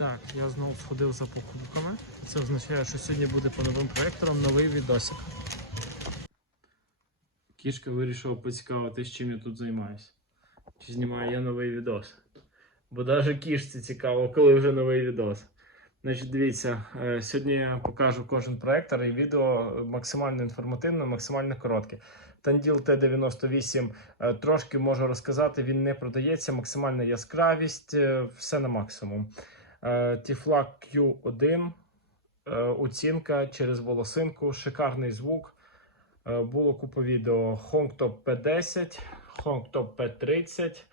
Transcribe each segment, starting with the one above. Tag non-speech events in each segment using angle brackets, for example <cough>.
Так, я знову сходив за покупками. Це означає, що сьогодні буде по новим проекторам новий відосик. Кішка вирішила поцікавити, чим я тут займаюся. Чи знімаю я новий відос. Бо навіть кішці цікаво, коли вже новий відос. Значить, дивіться, е, сьогодні я покажу кожен проектор і відео максимально інформативне, максимально коротке. Танділ Т98 е, трошки можу розказати, він не продається, максимальна яскравість, е, все на максимум. Е, Тіфлак Q1, е, оцінка через волосинку, шикарний звук. Е, Було купа відео. Hongtop P10, Hongtop P30.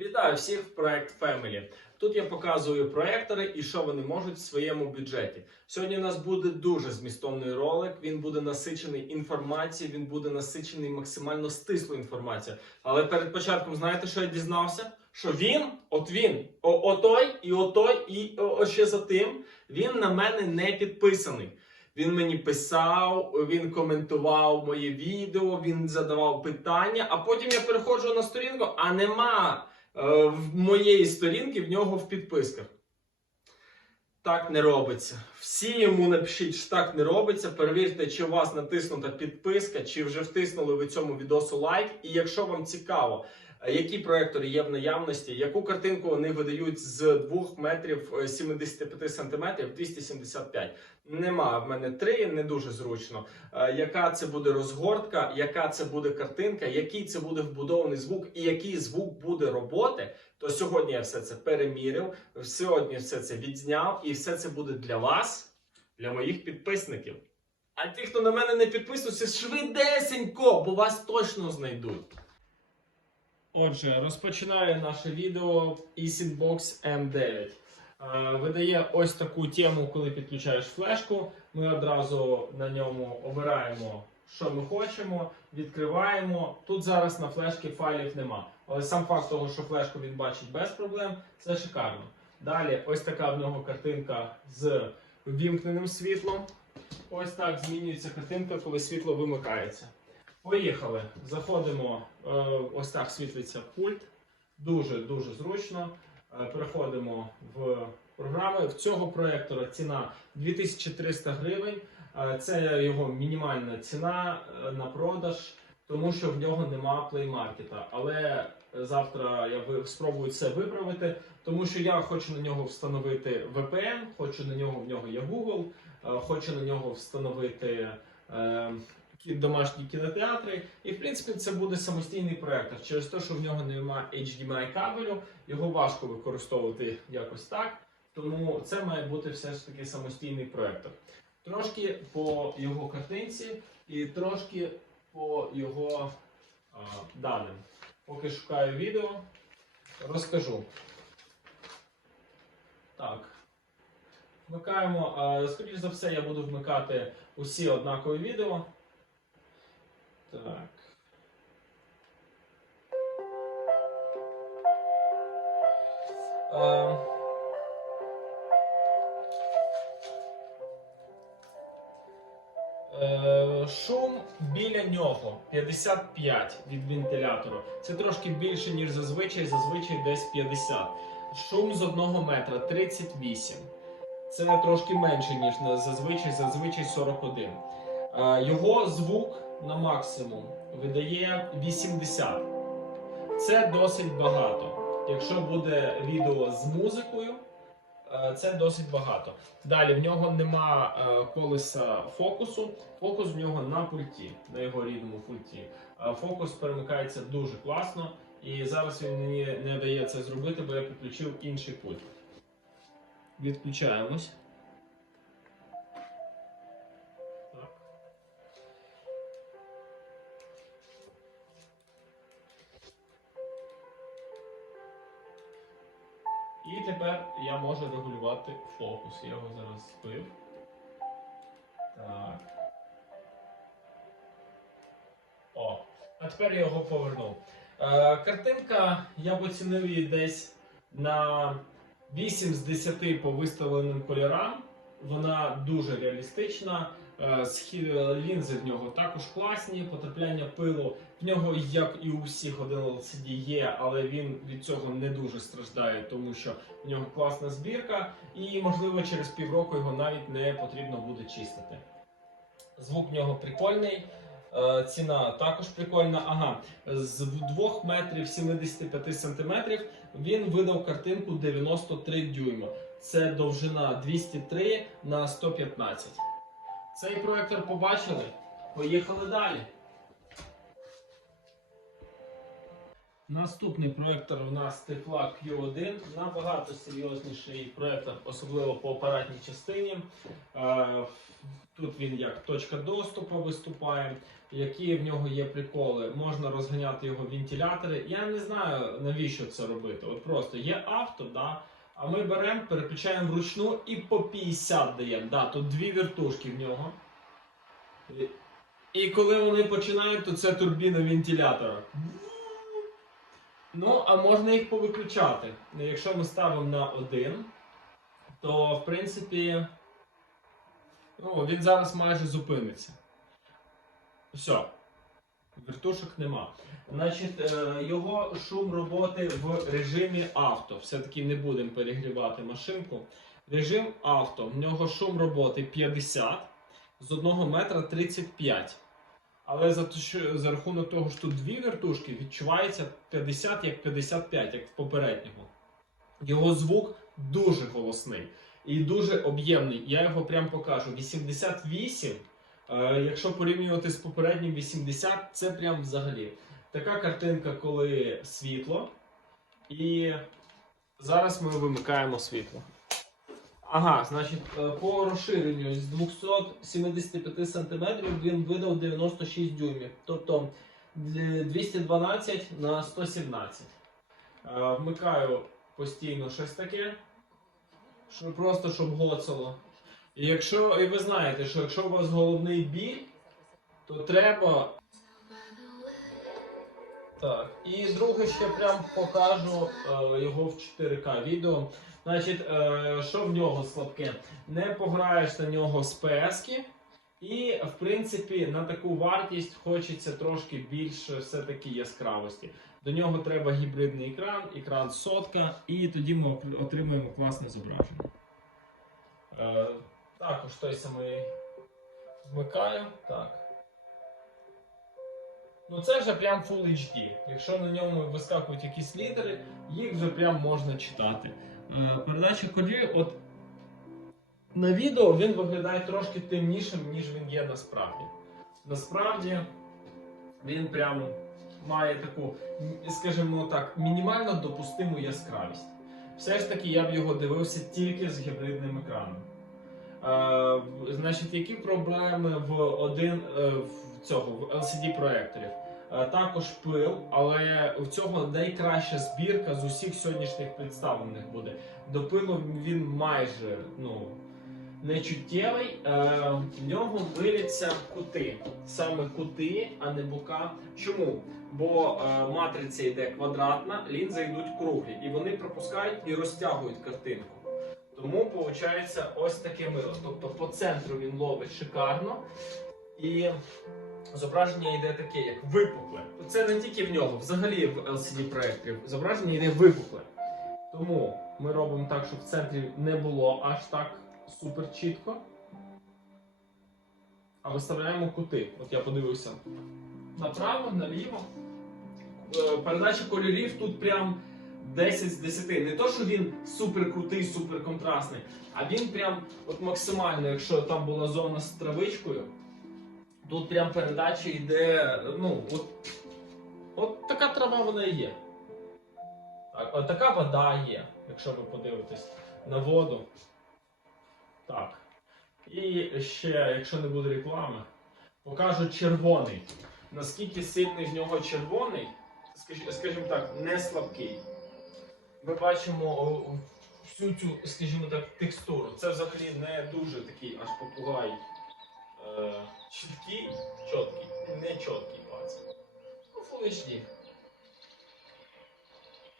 Вітаю всіх в проект Family. Тут я показую проектори і що вони можуть в своєму бюджеті. Сьогодні у нас буде дуже змістовний ролик. Він буде насичений інформацією, він буде насичений максимально стислою інформацією. Але перед початком, знаєте, що я дізнався? Що він, от він, о, отой і отой, і о, ще за тим, він на мене не підписаний. Він мені писав, він коментував моє відео, він задавав питання, а потім я переходжу на сторінку, а нема в моєї сторінки в нього в підписках. Так не робиться. Всі йому напишіть, що так не робиться. Перевірте, чи у вас натиснута підписка, чи вже втиснули ви цьому відосу лайк. І якщо вам цікаво, е, які проектори є в наявності, яку картинку вони видають з 2 метрів е, 75 сантиметрів 275. Нема в мене 3, не дуже зручно. Е, Яка це буде розгортка, яка це буде картинка, який це буде вбудований звук і який звук буде роботи, то сьогодні я все це перемірив, сьогодні все це відзняв, і все це буде для вас, для моїх підписників. А ті, хто на мене не підписується, швидесенько, бо вас точно знайдуть. Отже, розпочинаю наше відео Easynbox M9. Е, Видає ось таку тему, коли підключаєш флешку. Ми одразу на ньому обираємо, що ми хочемо, відкриваємо. Тут зараз на флешці файлів нема. Але сам факт того, що флешку він бачить без проблем, це шикарно. Далі, ось така в нього картинка з ввімкненим світлом. Ось так змінюється картинка, коли світло вимикається. Поїхали. Заходимо, е, ось так світлиться пульт. Дуже дуже зручно. Е, Переходимо в програми. В цього проєктора ціна 2300 гривень. Е, Це його мінімальна ціна на продаж, тому що в нього нема Market. Але завтра я спробую це виправити, тому що я хочу на нього встановити VPN, хочу на нього в нього є Google, хочу на нього встановити. Домашні кінотеатри, і в принципі це буде самостійний проектор. Через те, що в нього немає HDMI кабелю, його важко використовувати якось так. Тому це має бути все ж таки самостійний проектор. Трошки по його картинці і трошки по його а, даним. Поки шукаю відео, розкажу. Так. Вмикаємо. А, скоріш за все, я буду вмикати усі однакові відео. Так. Е, Е, Шум біля нього 55 від вентилятору. Це трошки більше, ніж зазвичай, зазвичай десь 50. Шум з 1 метра 38. Це трошки менше, ніж зазвичай, зазвичай 41. Е, Його звук на максимум видає 80. Це досить багато. Якщо буде відео з музикою, е, це досить багато. Далі в нього нема е, колеса фокусу. Фокус в нього на пульті, на його рідному пульті. Е, Фокус перемикається дуже класно. І зараз він мені не дає це зробити, бо я підключив інший пульт. Відключаємось. Я можу регулювати фокус. Я його зараз збив. Так. О, а тепер я його повернув. Е, картинка, я б оцінив її десь на 8 з 10 по виставленим кольорам. Вона дуже реалістична. Е, лінзи в нього також класні, потрапляння пилу В нього, як і у всіх один LCD є, але він від цього не дуже страждає, тому що в нього класна збірка, і можливо через півроку його навіть не потрібно буде чистити. Звук в нього прикольний. е, Ціна також прикольна. Ага, з 2 метрів 75 сантиметрів він видав картинку 93 дюйма. Це довжина 203 на 115. Цей проектор побачили. Поїхали далі. Наступний проектор у нас Tefla Q1, набагато серйозніший проектор, особливо по апаратній частині. Е, Тут він як точка доступу виступає. Які в нього є приколи? Можна розганяти його вентилятори. Я не знаю навіщо це робити. От просто є авто, да, а ми беремо, переключаємо вручну і по 50 даємо. Да, тут дві вертушки в нього. І- коли вони починають, то це турбіна вентилятора. Ну, а можна їх повиключати. Ну, Якщо ми ставимо на один, то в принципі ну, він зараз майже зупиниться. Все. Вертушок нема. Значить, е, його шум роботи в режимі авто. Все-таки не будемо перегрівати машинку. Режим авто. В нього шум роботи 50 з 1 метра 35. Але за, за рахунок того, що тут дві вертушки, відчувається 50 як 55, як в попереднього. Його звук дуже голосний і дуже об'ємний. Я його прям покажу. 88, е, якщо порівнювати з попереднім 80, це прям взагалі. Така картинка, коли світло. І зараз ми вимикаємо світло. Ага, значить, е, по розширенню з 275 см він видав 96 дюймів. Тобто 212 на 117. Е, Вмикаю постійно щось таке, просто щоб гоцало. І якщо, і ви знаєте, що якщо у вас головний біль, то треба. Так, і друге ще прям покажу е, його в 4К відео. Значить, е, що в нього слабке? Не пограєш на нього з PS-ки, і в принципі на таку вартість хочеться трошки більше все-таки яскравості. До нього треба гібридний екран, екран сотка, і тоді ми отримаємо класне зображення. Е, також той самий вмикаю. Так. Ну це вже прям Full HD. Якщо на ньому вискакують якісь літери, їх вже прям можна читати. Е, передача кольорів, от на відео він виглядає трошки темнішим, ніж він є насправді. Насправді він прям має таку, скажімо так, мінімально допустиму яскравість. Все ж таки я б його дивився тільки з гібридним екраном. Е, значить, які проблеми в один е, в цього в LCD проекторів? Е, також пил, але в цього найкраща збірка з усіх сьогоднішніх представлених буде. До пилу він майже ну, не чуттєвий. Е, в нього миляться кути. Саме кути, а не бока. Чому? Бо матриця йде квадратна, лінзи йдуть круглі, і вони пропускають і розтягують картинку. Тому виходить ось таке мило. Тобто по центру він ловить шикарно. І зображення йде таке, як випукле. Це не тільки в нього, взагалі в LCD проєкторів зображення йде випукле. Тому ми робимо так, щоб в центрі не було аж так супер чітко. А виставляємо кути. От я подивився направо, наліво. Е, Передача кольорів тут прям 10 з 10. Не то, що він супер крутий, супер контрастний, а він прям от максимально, якщо там була зона з травичкою, тут прям передача йде. Ну, от, от така трава вона є. Так, от така вода є, якщо ви подивитесь на воду. Так. І ще, якщо не буде реклами, покажу червоний. Наскільки сильний з нього червоний, скажімо так, не слабкий. Ми бачимо всю цю, скажімо так, текстуру. Це взагалі не дуже такий аж попугай е, чіткий, чіткий, не чіткий пальцем. Ну, HD.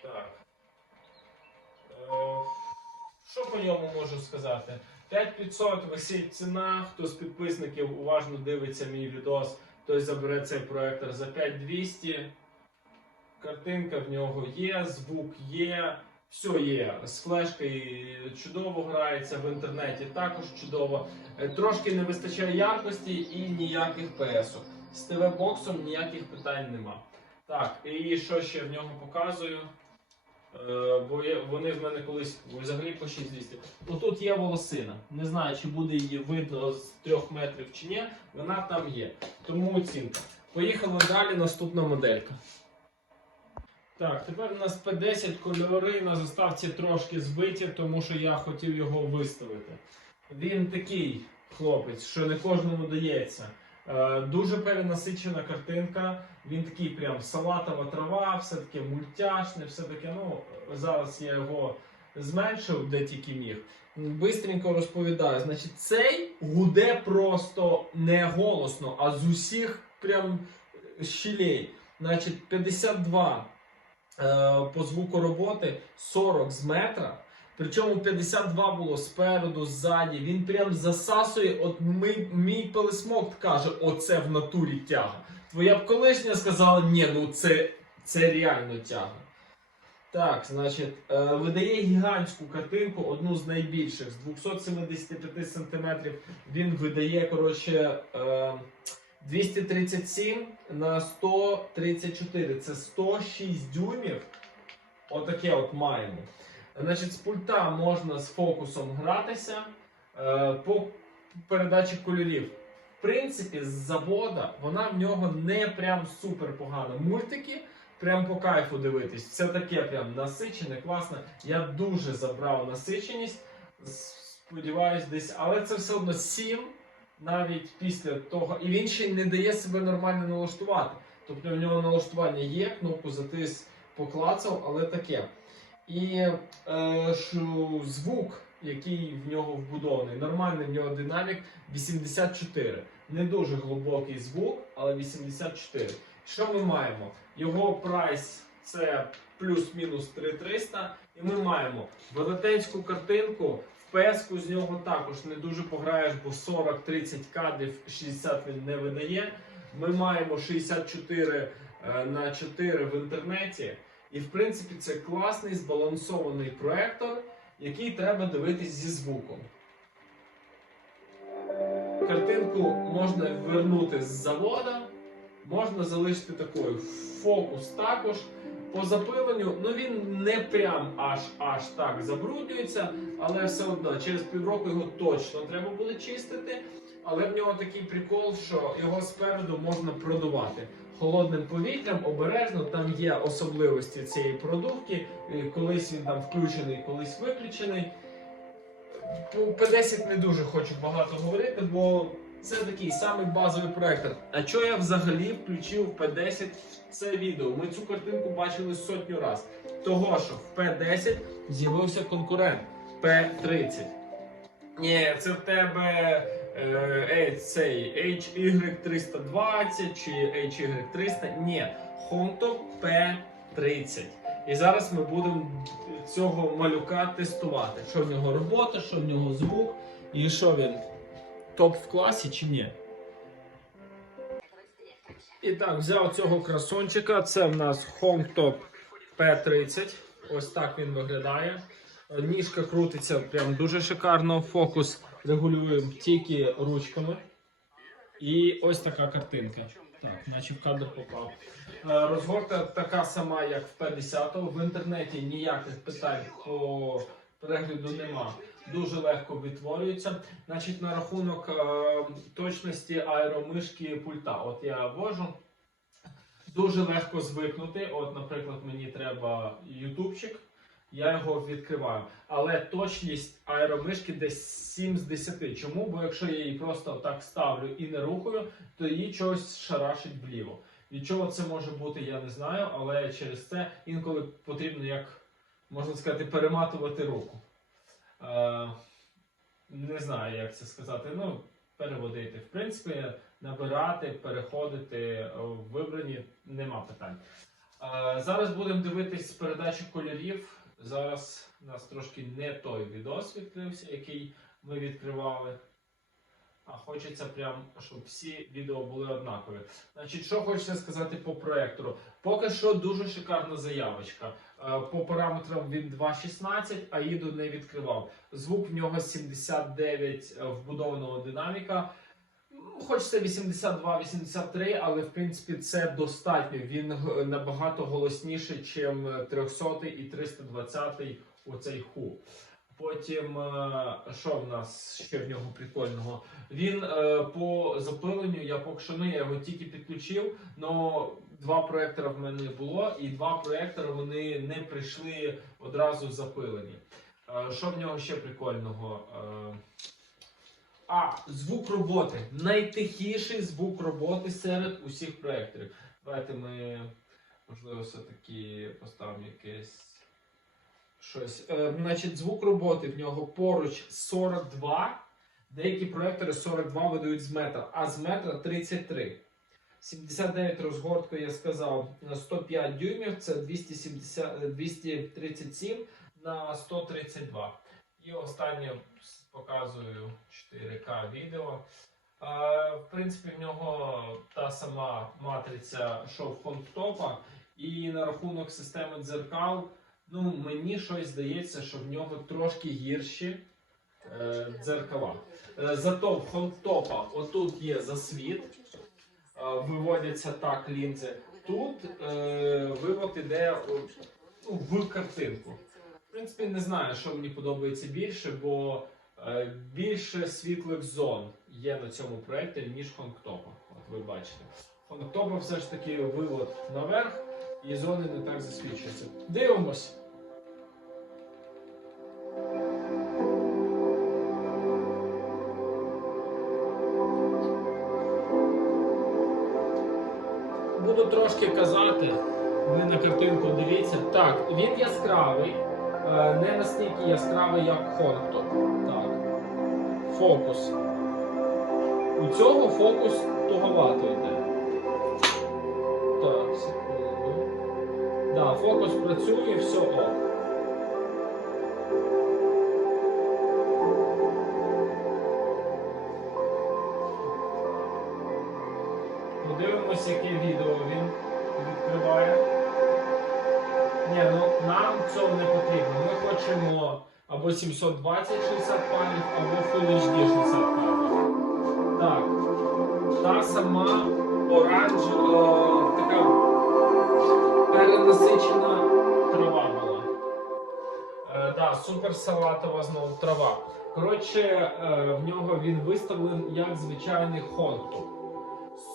Так. Е, що по ньому можу сказати? 5500 висить ціна. Хто з підписників уважно дивиться мій відос, Хтось забере цей проектор за 5200. Картинка в нього є, звук є, все є. З флешкою чудово грається в інтернеті, також чудово. Е, Трошки не вистачає якості і ніяких PS-ок. З ТВ-боксом ніяких питань нема. Так, і що ще в нього показую? Е, бо вони в мене колись взагалі по 6200. Ну тут є волосина. Не знаю, чи буде її видно з трьох метрів чи ні. Вона там є. Тому оцінка. Поїхали далі, наступна моделька. Так, тепер у нас P10 кольори на заставці трошки збиті, тому що я хотів його виставити. Він такий хлопець, що не кожному дається. Е, дуже перенасичена картинка. Він такий прям салатова трава, все таке мультяшне, все таке. Ну зараз я його зменшив, де тільки міг. Бистренько розповідаю. Значить, цей гуде просто не голосно, а з усіх прям щілей. Значить, 52 е, по звуку роботи, 40 з метра. Причому 52 було спереду, ззаді. Він прям засасує. От ми, мій пелесмок каже, оце в натурі тяга. Твоя б колишня сказала, ні, ну це, це реально тяга. Так, значить, е, видає гігантську картинку, одну з найбільших, з 275 см. Він видає, коротше, е, 237 на 134. Це 106 дюймів. Отаке от маємо. Значить, з пульта можна з фокусом гратися е, по передачі кольорів. В принципі, з завода вона в нього не прям супер погана. Мультики прям по кайфу дивитись. Все таке прям насичене, класне. Я дуже забрав насиченість. Сподіваюсь, десь, але це все одно 7 навіть після того. І він ще не дає себе нормально налаштувати. Тобто в нього налаштування є, кнопку затис поклацав, але таке. І е, що звук, який в нього вбудований, нормальний в нього динамік 84. Не дуже глибокий звук, але 84. Що ми маємо? Його прайс це плюс-мінус 3300. І ми маємо велетенську картинку. PS-ку з нього також не дуже пограєш, бо 40-30 кадрів 60 він не видає. Ми маємо 64 е, на 4 в інтернеті. І в принципі це класний збалансований проектор, який треба дивитись зі звуком. Картинку можна вернути з завода, можна залишити такою. Фокус також. По запиленню, ну він не прям аж аж так забруднюється, але все одно через півроку його точно треба буде чистити. Але в нього такий прикол, що його спереду можна продувати холодним повітрям, обережно. Там є особливості цієї продувки. Колись він там включений, колись виключений. По P10 не дуже хочу багато говорити, бо це такий самий базовий проектор. А що я взагалі включив P10 в це відео? Ми цю картинку бачили сотню раз. Того, що в P10 з'явився конкурент P30. Ні, це в тебе е, е, цей HY320 чи HY300. Ні, Honto P30. І зараз ми будемо цього малюка тестувати. Що в нього робота, що в нього звук, і що він топ в класі чи ні. І так, взяв цього красончика. Це в нас HomeTop P30. Ось так він виглядає. Ніжка крутиться прям дуже шикарно. Фокус регулюємо тільки ручками. І ось така картинка. Так, наче в кадр попав. Е, Розгорта така сама, як в P10. В інтернеті ніяких питань по перегляду нема. Дуже легко відтворюється. Значить, на рахунок е, точності аеромишки пульта. От я ввожу. Дуже легко звикнути. От, наприклад, мені треба ютубчик, я його відкриваю. Але точність аеромишки десь 7 з 10. Чому? Бо якщо я її просто так ставлю і не рухаю, то її чогось шарашить вліво. Від чого це може бути, я не знаю, але через це інколи потрібно, як можна сказати, перематувати руку. Е, не знаю, як це сказати. Ну, переводити. В принципі, набирати, переходити в вибрані нема питань. Е, зараз будемо дивитись передачу кольорів. Зараз у нас трошки не той відос відкрився, який ми відкривали. А хочеться прям, щоб всі відео були однакові. Значить, що хочеться сказати по проектору? Поки що дуже шикарна заявочка. Е, По параметрам він 2.16, а їду не відкривав. Звук в нього 79 е, вбудованого динаміка. Ну, Хочеться 82-83, але в принципі це достатньо. Він набагато голосніший, ніж 300 і 320 оцей ху. Потім, е, що в нас ще в нього прикольного? Він е, по запиленню, я поки що не я його тільки підключив, але два проектора в мене було, і два проектора вони не прийшли одразу запилені. Е, що в нього ще прикольного? А, звук роботи. Найтихіший звук роботи серед усіх проекторів. Давайте ми, можливо, все-таки поставимо якесь щось. Е, значить, звук роботи в нього поруч 42. Деякі проектори 42 видають з метра, а з метра 33. 79 розгорткою я сказав на 105 дюймів, це 270, е, 237 на 132. І останнє показую 4К відео. Е, В принципі, в нього та сама матриця, в. І на рахунок системи дзеркал, ну мені щось здається, що в нього трошки гірші е, дзеркала. Е, Зато в фонктопа отут є засвіт, е, виводяться так лінзи. Тут е, вивод іде ну, в картинку. В принципі, не знаю, що мені подобається більше, бо е, більше світлих зон є на цьому проєкті, ніж Фонктопа. От ви бачите. Фонктопа все ж таки вивод наверх, і зони не так засвічуються. Дивимось. Буду трошки казати. Ви на картинку дивіться. Так, він яскравий. е, Не настільки яскравий, як Хонктоп. Так. Фокус. У цього фокус туговато йде. Так, секунду. Фокус працює, все ок. Подивимось, яке відео він відкриває. Ні, ну нам цього не потрібно. Ми хочемо або 720 60 палів, або Full HD 60 палів. Так. Та сама оранжева, така перенасичена трава була. Е, да, супер салатова знову трава. Коротше, е, в нього він виставлений як звичайний хонту.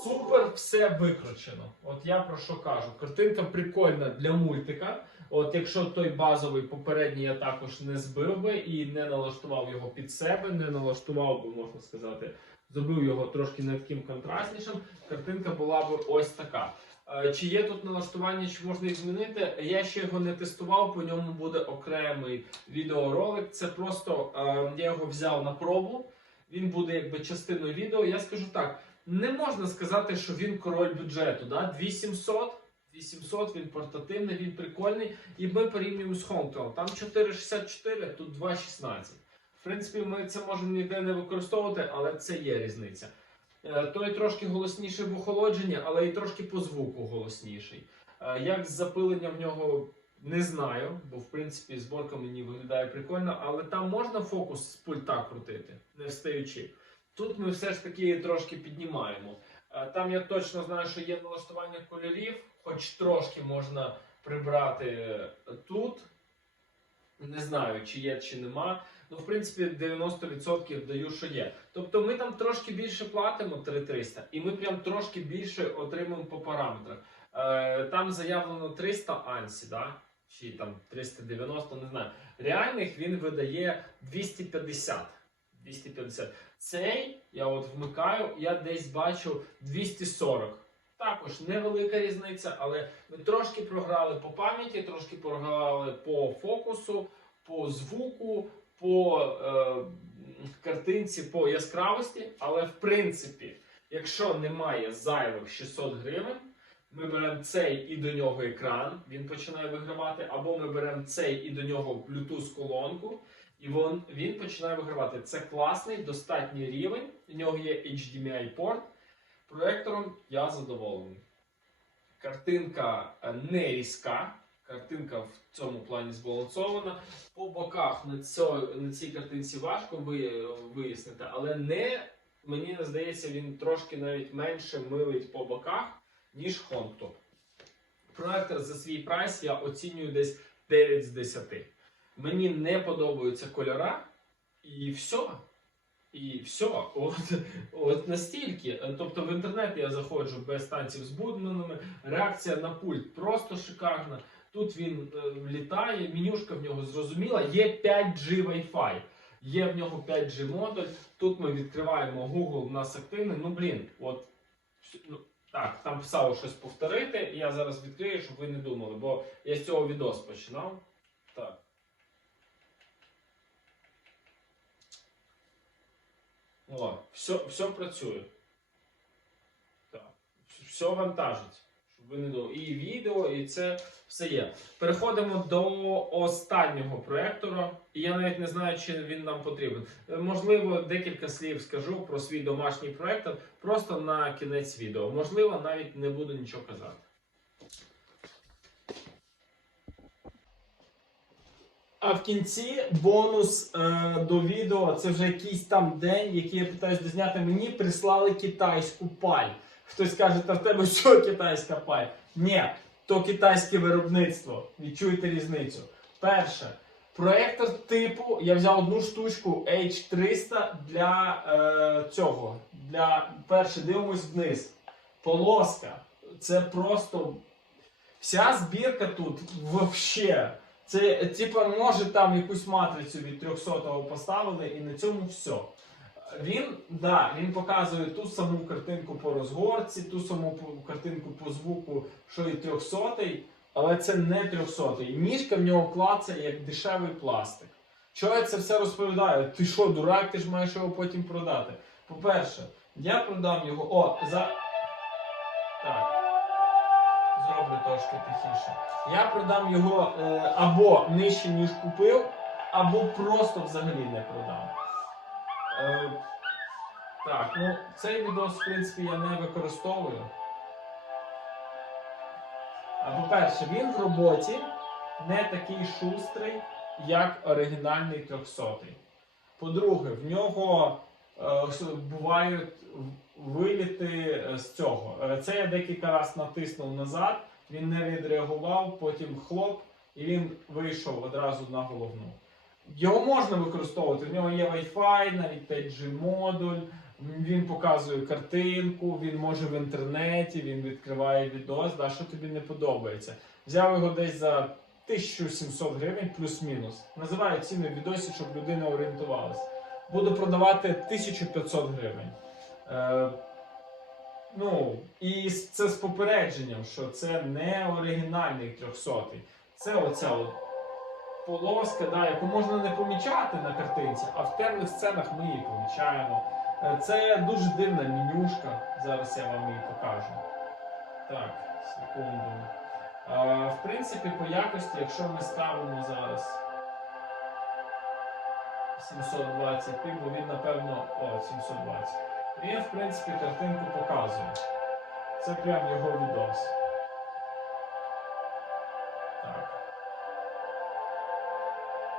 Супер все викручено. От я про що кажу. Картинка прикольна для мультика. От якщо той базовий попередній я також не збив би і не налаштував його під себе, не налаштував би, можна сказати, зробив його трошки не таким контрастнішим, картинка була б ось така. Е, Чи є тут налаштування, чи можна їх змінити? Я ще його не тестував, по ньому буде окремий відеоролик. Це просто е, я його взяв на пробу. Він буде якби частиною відео. Я скажу так: не можна сказати, що він король бюджету. Да? 2700, 2700, він портативний, він прикольний. І ми порівнюємо з Хонктоном. Там 464, тут 216. В принципі, ми це можемо ніде не використовувати, але це є різниця. Е, Той трошки голосніший в охолодженні, але і трошки по звуку голосніший. Е, Як з запиленням в нього не знаю, бо в принципі зборка мені виглядає прикольно, але там можна фокус з пульта крутити, не встаючи. Тут ми все ж таки трошки піднімаємо. Е, Там я точно знаю, що є налаштування кольорів, хоч трошки можна прибрати тут. Не знаю, чи є, чи нема. Ну, в принципі, 90% даю, що є. Тобто ми там трошки більше платимо 3300, і ми прям трошки більше отримуємо по параметрах. Е, там заявлено 300 ансі, да? чи там 390, не знаю. Реальних він видає 250. 250. Цей я от вмикаю, я десь бачу 240. Також невелика різниця, але ми трошки програли по пам'яті, трошки програли по фокусу, по звуку, по е, картинці, по яскравості. Але в принципі, якщо немає зайвих 600 гривень, Ми беремо цей і до нього екран, він починає вигравати, або ми беремо цей і до нього Bluetooth колонку, і він, він починає вигравати. Це класний, достатній рівень. У нього є HDMI порт. Проектором я задоволений. Картинка е, не різка. Картинка в цьому плані збалансована. По боках на, цьо, на цій картинці важко ви, вияснити, але не, мені здається, він трошки навіть менше милить по боках, ніж Honto. Проектор за свій прайс я оцінюю десь 9 з 10. Мені не подобаються кольора, і все. І все, от, от настільки. Тобто в інтернет я заходжу без танців з Будманами, реакція на пульт просто шикарна. Тут він е, літає, менюшка в нього зрозуміла. Є 5G Wi-Fi, є в нього 5G модуль. Тут ми відкриваємо Google, в нас активний. Ну блін, от ну, так, там писало щось повторити. Я зараз відкрию, щоб ви не думали, бо я з цього відос починав. Так. О, все, все працює. Так. Все вантажить. І відео, і це все є. Переходимо до останнього проектора. І я навіть не знаю, чи він нам потрібен. Е, Можливо, декілька слів скажу про свій домашній проектор просто на кінець відео. Можливо, навіть не буду нічого казати. А в кінці бонус е, до відео. Це вже якийсь там день, який я питаюсь дозняти. Мені прислали китайську паль. Хтось каже, та в тебе що китайська паль? Ні, то китайське виробництво. Відчуєте різницю. Перше, проектор типу, я взяв одну штучку H300 для е, цього. Для перше, дивимось вниз. Полоска. Це просто вся збірка тут вообще. Це, типа, може там якусь матрицю від 300-го поставили і на цьому все. Він, да, він показує ту саму картинку по розгорці, ту саму картинку по звуку, що і 300-й, але це не 300-й. Ніжка в нього клацає як дешевий пластик. Чого я це все розповідаю? Ти що, дурак, ти ж маєш його потім продати. По-перше, я продам його. О, за. Так. Зроблю трошки тихіше. Я продам його е, або нижче, ніж купив, або просто взагалі не продам. Е, так, ну цей відос, в принципі, я не використовую. А по-перше, він в роботі не такий шустрий, як оригінальний 300. По-друге, в нього е, бувають виліти е, з цього. Е, Це я декілька разів натиснув назад, він не відреагував, потім хлоп, і він вийшов одразу на головну. Його можна використовувати. В нього є Wi-Fi, навіть 5G модуль. Він показує картинку, він може в інтернеті, він відкриває відос, да, що тобі не подобається. Взяв його десь за 1700 гривень плюс-мінус. Називаю ціну в відосі, щоб людина орієнтувалася. Буду продавати 1500 гривень. Е, ну, і це з попередженням, що це не оригінальний 300. Це оця от полоска, да, яку можна не помічати на картинці, а в темних сценах ми її помічаємо. Е, Це дуже дивна менюшка. Зараз я вам її покажу. Так, секунду. Е, В принципі, по якості, якщо ми ставимо зараз 720 пі, бо він, напевно, о, 720. Він, в принципі, картинку показує. Це прям його відос. Так.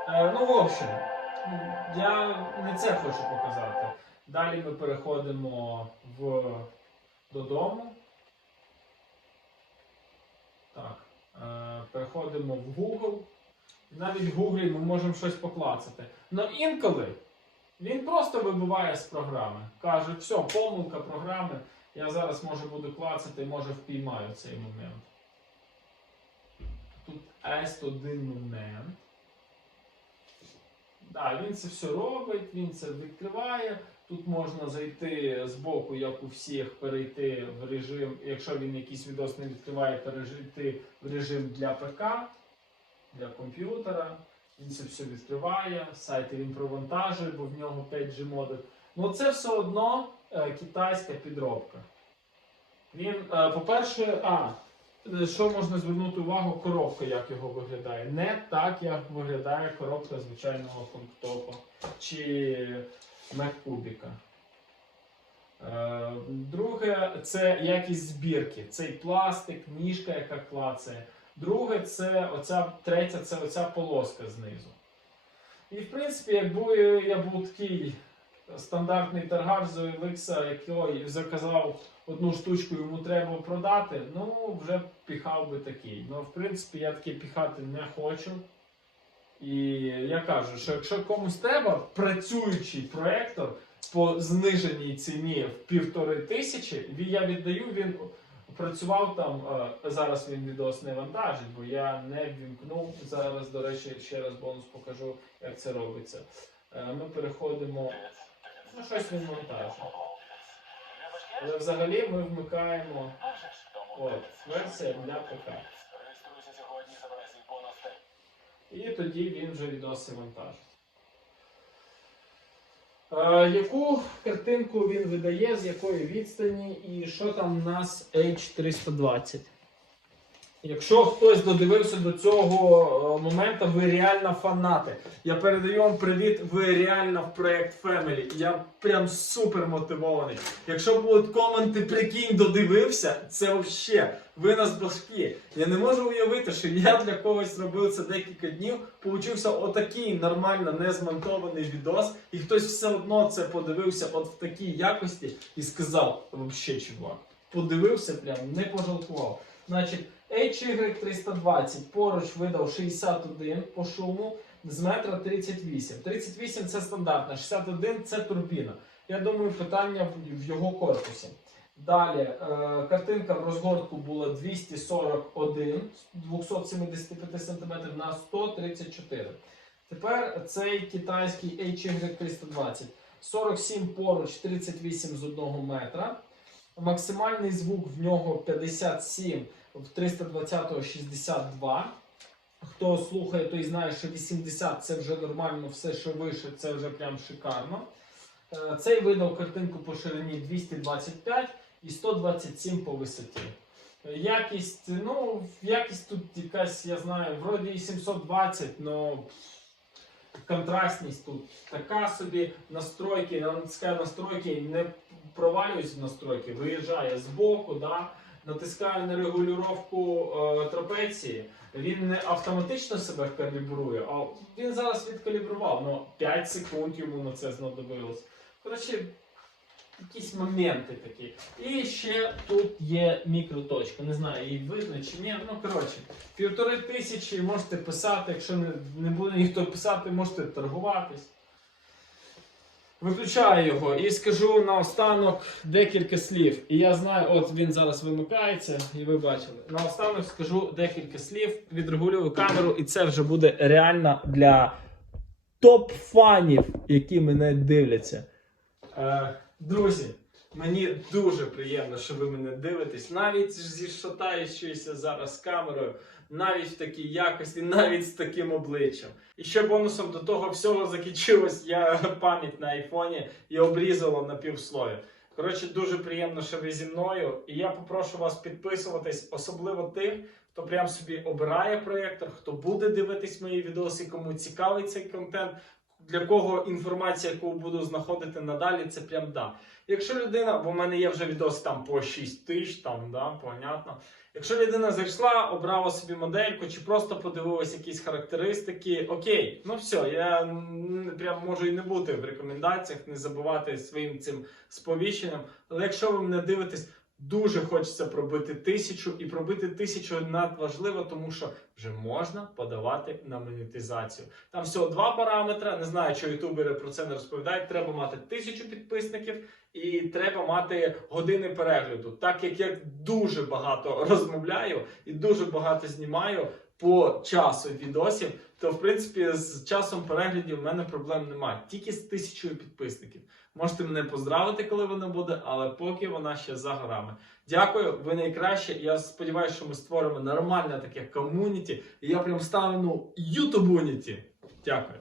Е, ну, в общем, я не це хочу показати. Далі ми переходимо в додому. Так. Е, переходимо в Google. Навіть в Google ми можемо щось поклацати. Но інколи він просто вибиває з програми. Каже, все, помилка програми. Я зараз може буду клацати, може впіймаю цей момент. Тут есть один момент. Да, він це все робить, він це відкриває. Тут можна зайти з боку, як у всіх, перейти в режим, якщо він якийсь відос не відкриває, перейти в режим для ПК, для комп'ютера. Він це все відкриває, сайти він провантажує, бо в нього 5G модуль. Ну це все одно е, китайська підробка. Він, е, по-перше, а, що можна звернути увагу, коробка, як його виглядає. Не так, як виглядає коробка звичайного комптопа чи Меккубіка. Е, Друге, це якість збірки. Цей пластик, ніжка, яка клацає. Друге, це оця третя, це оця полоска знизу. І в принципі, якби я був такий стандартний торгар з OLX, який заказав одну штучку, йому треба продати, ну вже піхав би такий. Ну, в принципі, я такий піхати не хочу. І я кажу, що якщо комусь треба працюючий проектор по зниженій ціні в півтори тисячі, я віддаю, він працював там. е, Зараз він відос не вантажить, бо я не ввімкнув. Зараз, до речі, ще раз бонус покажу, як це робиться. Е, Ми переходимо. Ну, щось він вантажить. Але взагалі ми вмикаємо от, версія для ПК. І тоді він вже відоси вантажить. Е, яку картинку він видає, з якої відстані і що там у нас H320? Якщо хтось додивився до цього е, моменту, ви реально фанати. Я передаю вам привіт, ви реально в проект Family. Я прям супер мотивований. Якщо будуть коменти, прикинь, додивився, це взагалі, ви нас башки. Я не можу уявити, що я для когось робив це декілька днів, получився отакий нормально не змонтований відос, і хтось все одно це подивився от в такій якості і сказав, взагалі, чувак, подивився прям, не пожалкував. Значить, HY320 поруч видав 61 по шуму з метра 38. 38 це стандартна, 61 це турбіна. Я думаю, питання в, його корпусі. Далі, е, картинка в розгортку була 241 з 275 см на 134. Тепер цей китайський HY320. 47 поруч, 38 з 1 метра. Максимальний звук в нього 57, в 320 62. Хто слухає, той знає, що 80 це вже нормально, все, що вище, це вже прям шикарно. Е, Цей видав картинку по ширині 225 і 127 по висоті. Е, Якість, ну, якість тут якась, я знаю, вроді і 720, але контрастність тут така собі настройки, я натискаю настройки, не провалююсь в настройки, виїжджає з боку, да, натискаю на регулювання е, трапеції. Він не автоматично себе калібрує, а він зараз відкалібрував, але 5 секунд йому на це знадобилось. Коротше, якісь моменти такі. І ще тут є мікроточка. Не знаю, її видно чи ні. Ну, коротше, півтори тисячі можете писати, якщо не, не буде ніхто писати, можете торгуватись. Виключаю його і скажу наостанок декілька слів. І я знаю, от він зараз вимикається, і ви бачили. Наостанок скажу декілька слів, відрегулюю камеру, і це вже буде реально для топ-фанів, які мене дивляться. Е, друзі, мені дуже приємно, що ви мене дивитесь. Навіть зі шатаючоюся зараз камерою, навіть в такій якості, <laughs> навіть з таким обличчям. І ще бонусом до того всього закінчилась я <laughs> пам'ять на айфоні і обрізала на півслові. Коротше, дуже приємно, що ви зі мною. І я попрошу вас підписуватись, особливо тих, хто прям собі обирає проєктор, хто буде дивитись мої відоси, кому цікавий цей контент. Для кого інформація, яку буду знаходити надалі, це прям да. Якщо людина, бо в мене є вже відос там по 6 тисяч, там, да, понятно. Якщо людина зайшла, обрала собі модельку, чи просто подивилась якісь характеристики, окей, ну все, я прям можу і не бути в рекомендаціях, не забувати своїм цим сповіщенням. Але якщо ви мене дивитесь, дуже хочеться пробити тисячу, і пробити тисячу надважливо, тому що вже можна подавати на монетизацію. Там всього два параметри. Не знаю, що ютубери про це не розповідають. Треба мати тисячу підписників і треба мати години перегляду. Так як я дуже багато розмовляю і дуже багато знімаю по часу відосів, то в принципі з часом переглядів в мене проблем немає. Тільки з тисячою підписників. Можете мене поздравити, коли вона буде, але поки вона ще за горами. Дякую, ви найкраще. Я сподіваюся, що ми створимо нормальне таке ком'юніті. І я прям стану ютубуніті. Дякую.